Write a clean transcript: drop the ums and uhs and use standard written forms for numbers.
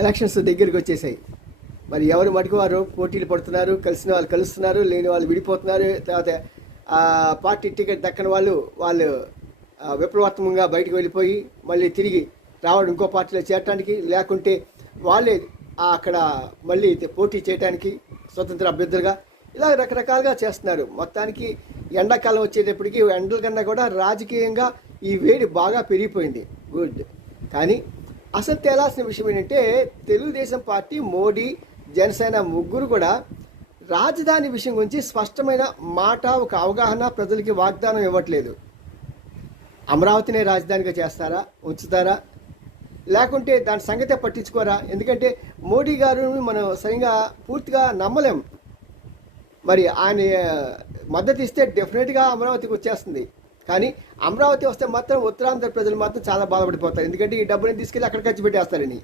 Elections దగ్గరికి వచ్చేసాయి. మరి ఎవరు మటుకు వారు పోటీలు పడుతున్నారు, కలిసిన వాళ్ళు కలుస్తున్నారు, లేని వాళ్ళు విడిపోతున్నారు. తర్వాత పార్టీ టికెట్ దక్కని వాళ్ళు విప్లవాత్మకంగా బయటకు వెళ్ళిపోయి మళ్ళీ తిరిగి రావడం ఇంకో పార్టీలో చేరటానికి, లేకుంటే వాళ్ళే అక్కడ మళ్ళీ పోటీ చేయడానికి స్వతంత్ర అభ్యర్థులుగా ఇలా రకరకాలుగా చేస్తున్నారు. మొత్తానికి ఎండాకాలం వచ్చేటప్పటికి ఎండల కన్నా కూడా రాజకీయంగా ఈ వేడి బాగా పెరిగిపోయింది. గుడ్. కానీ అసలు తేలాల్సిన విషయం ఏంటంటే తెలుగుదేశం పార్టీ, మోడీ, జనసేన ముగ్గురు కూడా రాజధాని విషయం గురించి స్పష్టమైన మాట, ఒక అవగాహన ప్రజలకి వాగ్దానం ఇవ్వట్లేదు. అమరావతినే రాజధానిగా చేస్తారా, ఉంచుతారా, లేకుంటే దాని సంగతే పట్టించుకోరా? ఎందుకంటే మోడీ గారు మనం సరిగా పూర్తిగా నమ్మలేం. మరి ఆయన మద్దతు ఇస్తే డెఫినెట్గా అమరావతికి వచ్చేస్తుంది. కానీ అమరావతి వస్తే మాత్రం ఉత్తరాంధ్ర ప్రజలు మాత్రం చాలా బాధపడిపోతారు. ఎందుకంటే ఈ డబ్బుని తీసుకెళ్ళి అక్కడ ఖర్చు పెట్టేస్తారని.